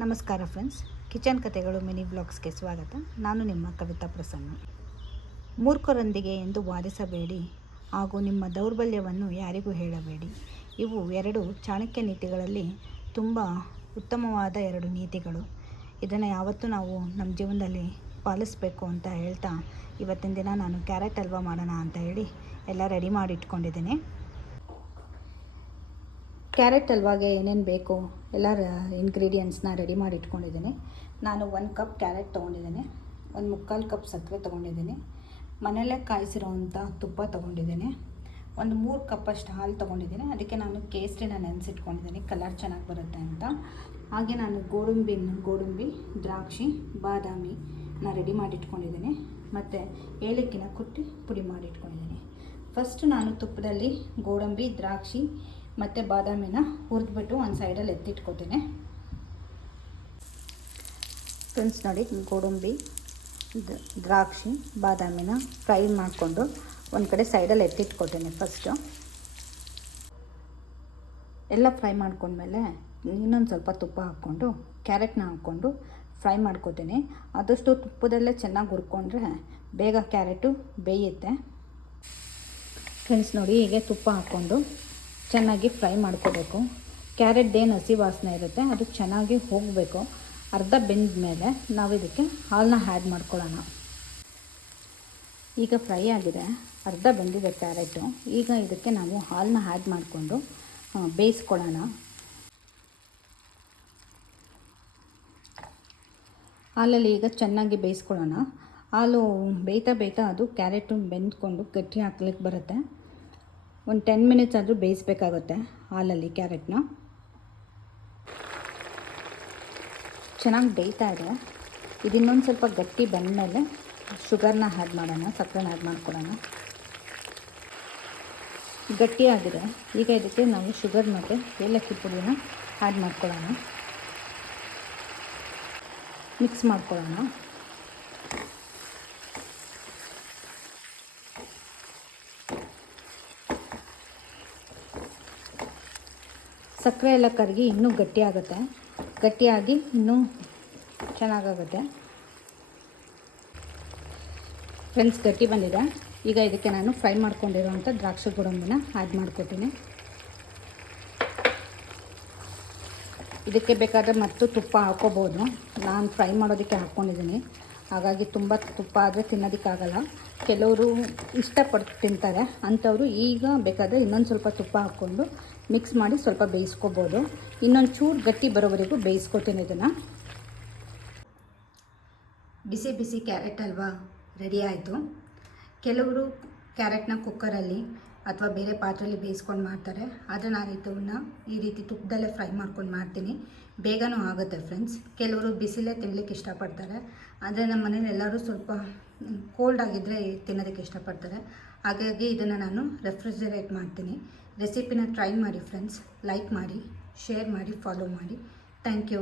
ನಮಸ್ಕಾರ friends, kitchen ಕಥೆಗಳು mini ಬ್ಲಾಗ್ಸ್ಗೆ ಸ್ವಾಗತ. ನಾನು ನಿಮ್ಮ ಕವಿತಾ ಪ್ರಸನ್ನ. ಮೂರ್ಖರೊಂದಿಗೆ ಎಂದು ವಾದಿಸಬೇಡಿ ಹಾಗೂ ನಿಮ್ಮ ದೌರ್ಬಲ್ಯವನ್ನು ಯಾರಿಗೂ ಹೇಳಬೇಡಿ. ಇವು ಎರಡು ಚಾಣಕ್ಯ ನೀತಿಗಳಲ್ಲಿ ತುಂಬ ಉತ್ತಮವಾದ ಎರಡು ನೀತಿಗಳು. ಇದನ್ನು ಯಾವತ್ತೂ ನಾವು ನಮ್ಮ ಜೀವನದಲ್ಲಿ ಪಾಲಿಸಬೇಕು ಅಂತ ಹೇಳ್ತಾ ಇವತ್ತಿನ ದಿನ ನಾನು ಕ್ಯಾರೆಟ್ ಹಲ್ವಾ ಮಾಡೋಣ ಅಂತ ಹೇಳಿ ಎಲ್ಲ ರೆಡಿ ಮಾಡಿ ಇಟ್ಕೊಂಡಿದ್ದೀನಿ. ಕ್ಯಾರೆಟ್ ಹಲ್ವಾಗೆ ಏನೇನು ಬೇಕು ಎಲ್ಲ ಇಂಗ್ರೀಡಿಯೆಂಟ್ಸ್ನ ರೆಡಿ ಮಾಡಿ ಇಟ್ಕೊಂಡಿದ್ದೀನಿ. ನಾನು 1 ಕಪ್ ಕ್ಯಾರೆಟ್ ತೊಗೊಂಡಿದ್ದೀನಿ, 1 ಕಪ್ ಸಕ್ಕರೆ ತೊಗೊಂಡಿದ್ದೀನಿ, ಮನೆಯಲ್ಲೇ ಕಾಯಿಸಿರೋವಂಥ ತುಪ್ಪ ತೊಗೊಂಡಿದ್ದೀನಿ, 3 ಕಪ್ಪಷ್ಟು ಹಾಲು ತೊಗೊಂಡಿದ್ದೀನಿ. ಅದಕ್ಕೆ ನಾನು ಕೇಸರಿನ ನೆನೆಸಿಟ್ಕೊಂಡಿದ್ದೀನಿ ಕಲರ್ ಚೆನ್ನಾಗಿ ಬರುತ್ತೆ ಅಂತ. ಹಾಗೆ ನಾನು ಗೋಡಂಬಿ, ದ್ರಾಕ್ಷಿ, ಬಾದಾಮಿನ ರೆಡಿ ಮಾಡಿ ಇಟ್ಕೊಂಡಿದ್ದೀನಿ ಮತ್ತು ಏಲಕ್ಕಿನ ಕುಟ್ಟಿ ಪುಡಿ ಮಾಡಿ ಇಟ್ಕೊಂಡಿದ್ದೀನಿ. ಫಸ್ಟ್ ನಾನು ತುಪ್ಪದಲ್ಲಿ ಗೋಡಂಬಿ, ದ್ರಾಕ್ಷಿ ಮತ್ತು ಬಾದಾಮಿನ ಹುರಿದ್ಬಿಟ್ಟು ಒಂದು ಸೈಡಲ್ಲಿ ಎತ್ತಿಟ್ಕೊತೀನಿ. ಫ್ರೆಂಡ್ಸ್ ನೋಡಿ, ಗೋಡಂಬಿ, ದ್ರಾಕ್ಷಿ, ಬಾದಾಮಿನ ಫ್ರೈ ಮಾಡಿಕೊಂಡು ಒಂದು ಕಡೆ ಸೈಡಲ್ಲಿ ಎತ್ತಿಟ್ಕೊತೀನಿ. ಫಸ್ಟು ಎಲ್ಲ ಫ್ರೈ ಮಾಡ್ಕೊಂಡ್ಮೇಲೆ ಇನ್ನೊಂದು ಸ್ವಲ್ಪ ತುಪ್ಪ ಹಾಕ್ಕೊಂಡು ಕ್ಯಾರೆಟ್ನ ಹಾಕ್ಕೊಂಡು ಫ್ರೈ ಮಾಡ್ಕೊತೀನಿ. ಆದಷ್ಟು ತುಪ್ಪದಲ್ಲೇ ಚೆನ್ನಾಗಿ ಹುರ್ಕೊಂಡ್ರೆ ಬೇಗ ಕ್ಯಾರೆಟು ಬೇಯುತ್ತೆ. ಫ್ರೆಂಡ್ಸ್ ನೋಡಿ, ಹೀಗೆ ತುಪ್ಪ ಹಾಕ್ಕೊಂಡು ಚೆನ್ನಾಗಿ ಫ್ರೈ ಮಾಡ್ಕೋಬೇಕು. ಕ್ಯಾರೆಟ್ದೇನು ಹಸಿ ವಾಸನೆ ಇರುತ್ತೆ ಅದು ಚೆನ್ನಾಗಿ ಹೋಗಬೇಕು. ಅರ್ಧ ಬೆಂದ ಮೇಲೆ ನಾವು ಇದಕ್ಕೆ ಹಾಲನ್ನ ಆ್ಯಡ್ ಮಾಡ್ಕೊಳ್ಳೋಣ. ಈಗ ಫ್ರೈ ಆಗಿದೆ, ಅರ್ಧ ಬೆಂದಿದೆ ಕ್ಯಾರೆಟು. ಈಗ ಇದಕ್ಕೆ ನಾವು ಹಾಲನ್ನ ಆ್ಯಡ್ ಮಾಡಿಕೊಂಡು ಬೇಯಿಸ್ಕೊಳ್ಳೋಣ. ಹಾಲಲ್ಲಿ ಈಗ ಚೆನ್ನಾಗಿ ಬೇಯಿಸ್ಕೊಳ್ಳೋಣ. ಹಾಲು ಬೇಯ್ತಾ ಅದು ಕ್ಯಾರೆಟು ಬೆಂದ್ಕೊಂಡು ಗಟ್ಟಿ ಹಾಕ್ಲಿಕ್ಕೆ ಬರುತ್ತೆ. ಒಂದು 10 ಮಿನಿಟ್ಸ್ ಆದರೂ ಬೇಯಿಸಬೇಕಾಗುತ್ತೆ ಹಾಲಲ್ಲಿ ಕ್ಯಾರೆಟ್ನ. ಚೆನ್ನಾಗಿ ಬೇಯ್ತಾ ಇದೆ. ಇನ್ನೊಂದು ಸ್ವಲ್ಪ ಗಟ್ಟಿ ಬಂದಮೇಲೆ ಶುಗರ್ನ ಆ್ಯಡ್ ಮಾಡೋಣ, ಸಕ್ಕರೆನ ಆ್ಯಡ್ ಮಾಡ್ಕೊಳ್ಳೋಣ. ಗಟ್ಟಿಯಾಗಿದೆ. ಈಗ ಇದಕ್ಕೆ ನಾವು ಶುಗರ್ ಮತ್ತು ಏಲಕ್ಕಿ ಪುಡಿನ ಆ್ಯಡ್ ಮಾಡ್ಕೊಳ್ಳೋಣ, ಮಿಕ್ಸ್ ಮಾಡ್ಕೊಳ್ಳೋಣ. ಸಕ್ಕರೆ ಎಲ್ಲ ಕರಗಿ ಇನ್ನೂ ಗಟ್ಟಿಯಾಗಿ ಇನ್ನೂ ಚೆನ್ನಾಗಾಗುತ್ತೆ. ಫ್ರೆಂಡ್ಸ್, ಗಟ್ಟಿ ಬಂದಿದೆ. ಈಗ ಇದಕ್ಕೆ ನಾನು ಫ್ರೈ ಮಾಡ್ಕೊಂಡಿರೋವಂಥ ದ್ರಾಕ್ಷಿ ಗೋಡಂಬಿನ ಆ್ಯಡ್ ಮಾಡ್ಕೊತೀನಿ. ಇದಕ್ಕೆ ಬೇಕಾದರೆ ಮತ್ತು ತುಪ್ಪ ಹಾಕ್ಕೋಬೋದು. ನಾನು ಫ್ರೈ ಮಾಡೋದಕ್ಕೆ ಹಾಕ್ಕೊಂಡಿದ್ದೀನಿ, ಹಾಗಾಗಿ ತುಂಬ ತುಪ್ಪ ಆದರೆ ತಿನ್ನೋದಕ್ಕಾಗಲ್ಲ. ಕೆಲವರು ಇಷ್ಟಪಟ್ಟು ತಿಂತಾರೆ, ಅಂಥವರು ಈಗ ಬೇಕಾದರೆ ಇನ್ನೊಂದು ಸ್ವಲ್ಪ ತುಪ್ಪ ಹಾಕ್ಕೊಂಡು ಮಿಕ್ಸ್ ಮಾಡಿ ಸ್ವಲ್ಪ ಬೇಯಿಸ್ಕೋಬೋದು. ಇನ್ನೊಂದು ಚೂರು ಗಟ್ಟಿ ಬರೋವರೆಗೂ ಬೇಯಿಸ್ಕೊತೀನಿ ಇದನ್ನು. ಬಿಸಿ ಕ್ಯಾರೆಟ್ ಹಲ್ವಾ ರೆಡಿ ಆಯಿತು. ಕೆಲವರು ಕ್ಯಾರೆಟ್ನ ಕುಕ್ಕರಲ್ಲಿ ಅಥವಾ ಬೇರೆ ಪಾತ್ರೆಯಲ್ಲಿ ಬೇಯಿಸ್ಕೊಂಡು ಮಾಡ್ತಾರೆ, ಆದರೆ ನಾನು ಇದನ್ನು ಈ ರೀತಿ ತುಪ್ಪದಲ್ಲೇ ಫ್ರೈ ಮಾಡ್ಕೊಂಡು ಮಾಡ್ತೀನಿ. ಬೇಗನೂ ಆಗುತ್ತೆ ಫ್ರೆಂಡ್ಸ್. ಕೆಲವರು ಬಿಸಿಲೇ ತಿನ್ನಲಿಕ್ಕೆ ಇಷ್ಟಪಡ್ತಾರೆ, ಆದರೆ ನಮ್ಮ ಮನೇಲಿ ಎಲ್ಲರೂ ಸ್ವಲ್ಪ ಕೋಲ್ಡ್ ಆಗಿದ್ದರೆ ತಿನ್ನೋದಕ್ಕೆ ಇಷ್ಟಪಡ್ತಾರೆ. ಹಾಗಾಗಿ ಇದನ್ನು ನಾನು ರೆಫ್ರಿಜರೇಟ್ ಮಾಡ್ತೀನಿ. ರೆಸಿಪಿನ ಟ್ರೈ ಮಾಡಿ ಫ್ರೆಂಡ್ಸ್. ಲೈಕ್ ಮಾಡಿ, ಶೇರ್ ಮಾಡಿ, ಫಾಲೋ ಮಾಡಿ. Thank you.